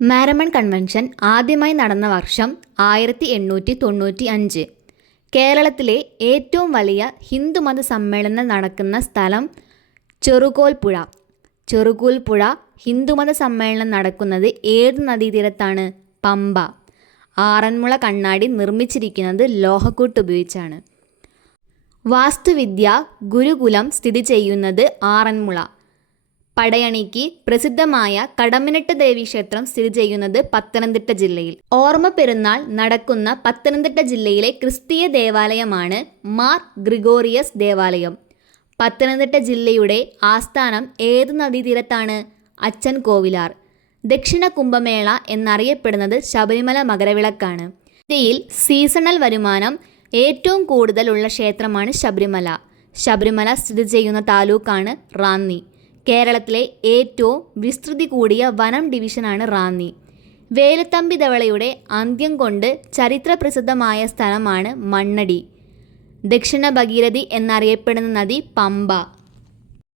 Maramon convention ആദ്യമായി നടന്ന വർഷം 1895. കേരളത്തിലെ ഏറ്റവും വലിയ ഹിന്ദുമത സമ്മേളനം നടക്കുന്ന സ്ഥലം ചെറുകോൽപ്പുഴ. ചെറുകോൽപ്പുഴ ഹിന്ദുമത സമ്മേളനം നടക്കുന്നത് ഏത് നദീതീരത്താണ്? പമ്പ. ആറന്മുള കണ്ണാടി നിർമ്മിച്ചിരിക്കുന്നത് ലോഹക്കൂട്ട് ഉപയോഗിച്ചാണ്. വാസ്തുവിദ്യ ഗുരുകുലം സ്ഥിതി ചെയ്യുന്നത് ആറന്മുള. പടയണിക്ക് പ്രസിദ്ധമായ കടമ്മനിട്ട ദേവീക്ഷേത്രം സ്ഥിതി ചെയ്യുന്നത് പത്തനംതിട്ട ജില്ലയിൽ. ഓർമ്മ പെരുന്നാൾ നടക്കുന്ന പത്തനംതിട്ട ജില്ലയിലെ ക്രിസ്തീയ ദേവാലയമാണ് മാർ ഗ്രിഗോറിയസ് ദേവാലയം. പത്തനംതിട്ട ജില്ലയുടെ ആസ്ഥാനം ഏത് നദീതീരത്താണ്? അച്ചൻ കോവിലാർ. ദക്ഷിണ കുംഭമേള എന്നറിയപ്പെടുന്നത് ശബരിമല മകരവിളക്കാണ്. ഇന്ത്യയിൽ സീസണൽ വരുമാനം ഏറ്റവും കൂടുതലുള്ള ക്ഷേത്രമാണ് ശബരിമല. ശബരിമല സ്ഥിതി ചെയ്യുന്ന താലൂക്കാണ് റാന്നി. കേരളത്തിലെ ഏറ്റവും വിസ്തൃതി കൂടിയ വനം ഡിവിഷനാണ് റാന്നി. വേലുത്തമ്പി ധവളയുടെ അന്ത്യം കൊണ്ട് ചരിത്രപ്രസിദ്ധമായ സ്ഥലമാണ് മണ്ണടി. ദക്ഷിണ ഭഗീരഥി എന്നറിയപ്പെടുന്ന നദി പമ്പ.